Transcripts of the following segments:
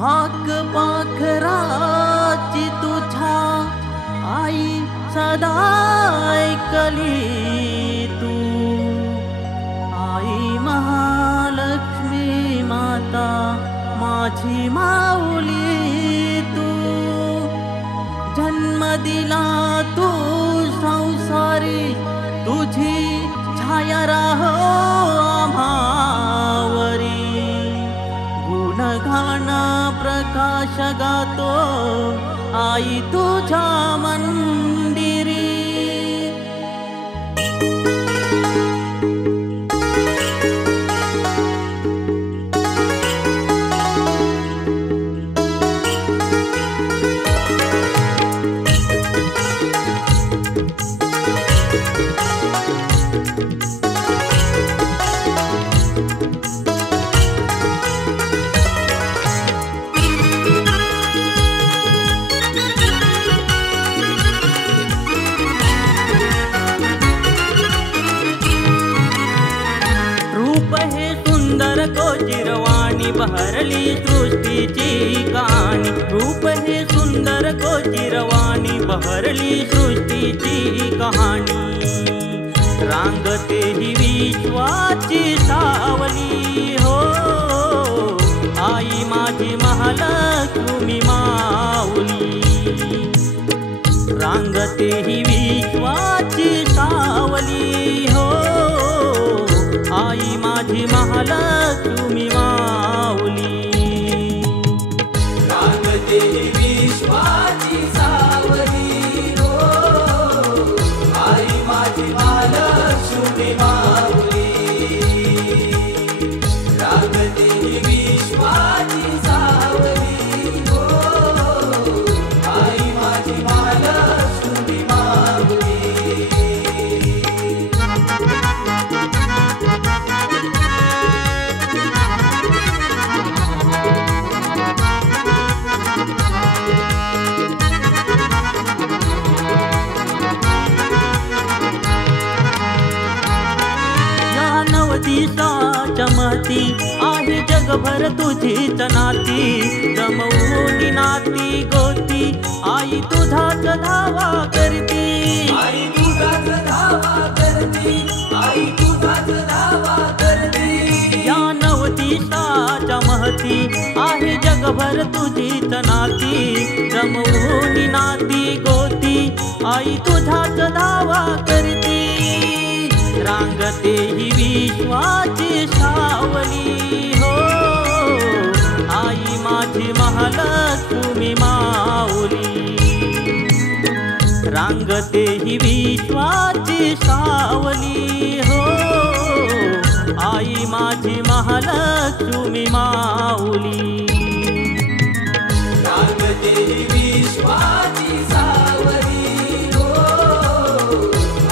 हाक पाखराची तुझ्या आई सदा ऐकली तू। आई महालक्ष्मी माता माझी माऊली तू। जन्म दिला तू संसारी तुझी छाया राहो आम्हावरी। गुणगान प्रकाश गातो आई तुझ्या मंदिरी। कोचिरवाणी बहरली सृष्टीची कहाणी। रूप हे सुंदर कोचिरवाणी बहरली सृष्टीची कहाणी। रांगते ही विश्वाची सावली हो आई माझी महालक्ष्मी माऊली। रांगते ही विश्वाची सावली हो आई माझी महालक्ष्मी माऊली। रांगते विश्वाची सावली हो आई माझी महालक्ष्मी माऊली। रांगते विश्वाची सावली हो आई माझी महालक्ष्मी माऊली। चमती आहे जगभर तुझीच नाती। जमवून नाती गोती आई तुझाच धावा करती। आई तुझाच धावा करती। आई तुझाच धावा करती। या नवतीचा महती आहे जगभर तुझीच नाती। जमवून नाती गोती आई तुझाच धावा करती। रांगते ही विश्वाची सावली हो आई माझी महालक्ष्मी माऊली। रांगते ही विश्वाची सावली हो आई माझी महालक्ष्मी माऊली। रांगते ही विश्वाची सावली हो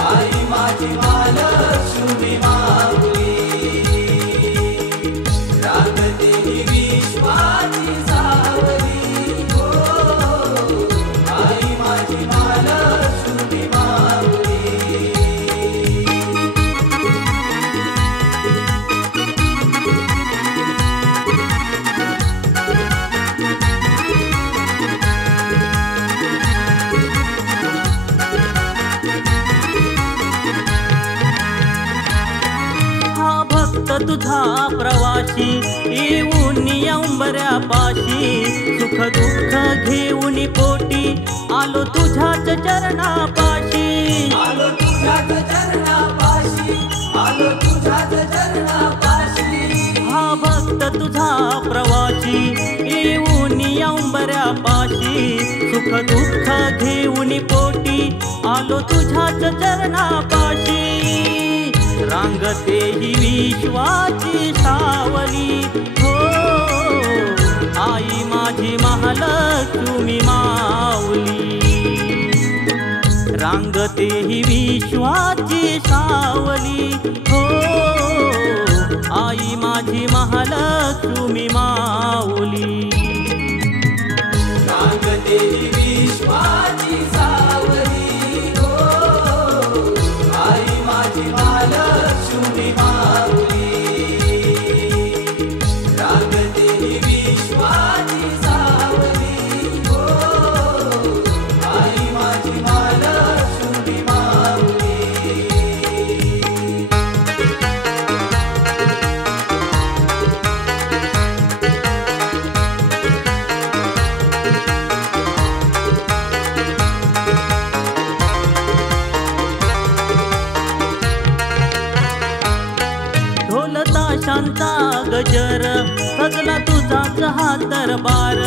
आई माझी महालक्ष्मी माऊली। रांगते ही विश्वाची सावली हो आई माझी महालक्ष्मी माऊली। तुझा प्रवासी येऊन उंबऱ्यापाशी। सुख दुःख घेऊन पोटी आलो तुझ्याच चरणापाशी। आलो तुझ्याच चरणापाशी। आलो तुझ्याच चरणापाशी। हा भक्त तुझा प्रवासी येऊन उंबऱ्यापाशी। सुख दुःख घेऊन पोटी आलो तुझ्याच चरणापाशी। रांगते ही विश्वाची सावली हो आई माझी महालक्ष्मी माऊली। रांगते ही विश्वाची सावली हो आई माझी महालक्ष्मी माऊली। रांगते ही विश्वाची सावली हो आई माझी महालक्ष्मी माऊली। रांगते ही विश्वाची गजर सजला तुझाच हा दरबार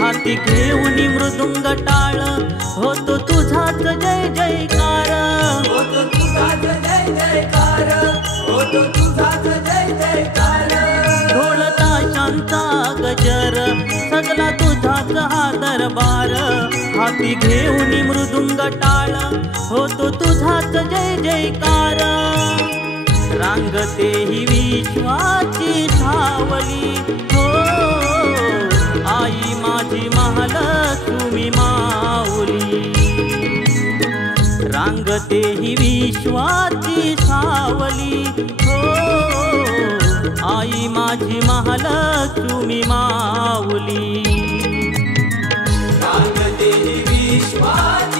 हाती घेऊन मृदुंग टाळ होतो तुझाच जय जयकार होतो तुझाच जय जयकार होतो तुझाच जय जयकार ढोल ताशांचा गजर सजला तुझाच हा दरबार हाती घेऊन मृदुंग टाळ होतो तुझाच जय जयकार रांगते ही विश्वाची सावली हो आई माझी महालक्ष्मी माऊली रांगते ही विश्वाची सावली हो आई माझी महालक्ष्मी माऊली रांगते ही विश्वाची